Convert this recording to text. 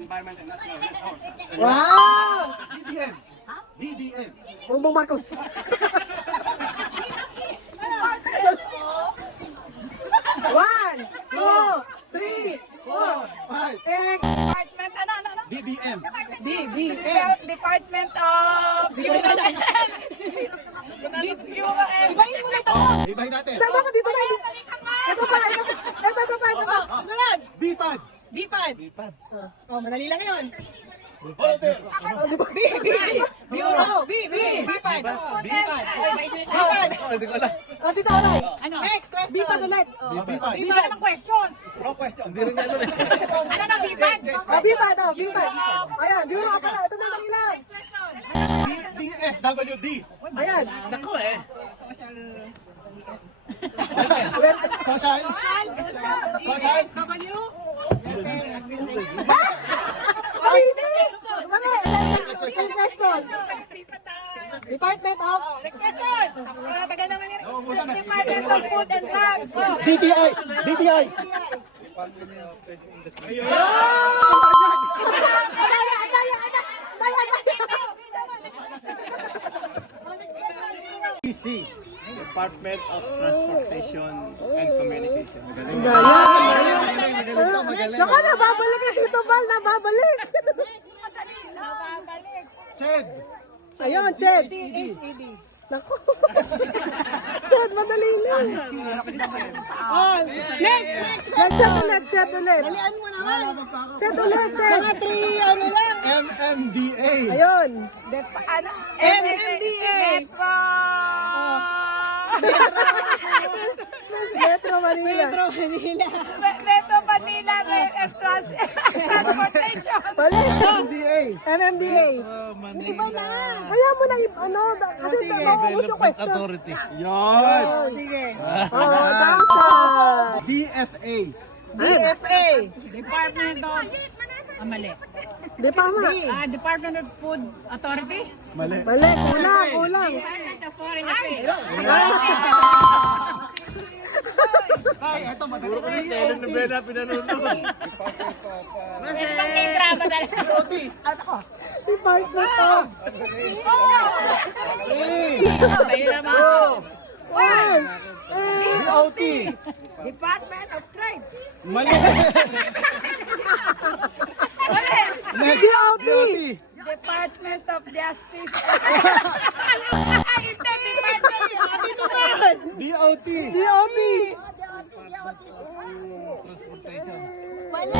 Environment and Natural Resources. Wow! BBM. BBM. Bongbong Marcos. One, two, three, 4, 5. X. Department, ano? BBM. Department of... Ibahin mo na ito. Ibahin natin. Ito pa, dito na. Ito pa. B5. B5. Oh, madali lang yun. Order. B5. Oh, hindi ko alam. Oh, dito ulit. Ano? Next, B5 ulit. B5. B5 namang question. No question. Hindi rin alam eh. Ano na B5? Oh, B5 daw, B5. Ayan, bureau ka pala. Ito na dali lang. DSWD. Ayan. Naku eh. Social. Social. W. Mali. Mali. Next question. Department of... Next question. Tagal naman yun. Department of Food and Drugs. DTI. DTI. DC. Department of Transportation and Communication. Magaling. Saka nababalik ka dito, Bal. Nababalik. Ched. Ayun, Ched. Naku. Ched, madali lang. Oh, next. Ched ulit. Dalian mo naman. Ched ulit, Ched. Mga 3, ano lang. MMDA. Ayun. MMDA. Metro Manila. Metro Manila Transportation. Mali. MMDA. MMDA. Iba na. Kaya mo na, ano, kasi maubos yung question. Authority. Yon. Sige. Oh, dapat. DFA. DFA. Department of... mali. Di pa ma. Department of Food Authority. Mali. Mali, kulang. Department of Foreign Affairs. Ay, eto madali. Puro kami telenovela pinanonood. Drama talaga. Department of... Tayo naman. One. DOT. Department of Trade. Mali. DOT. Department of Justice. DOT. DOT. Mali.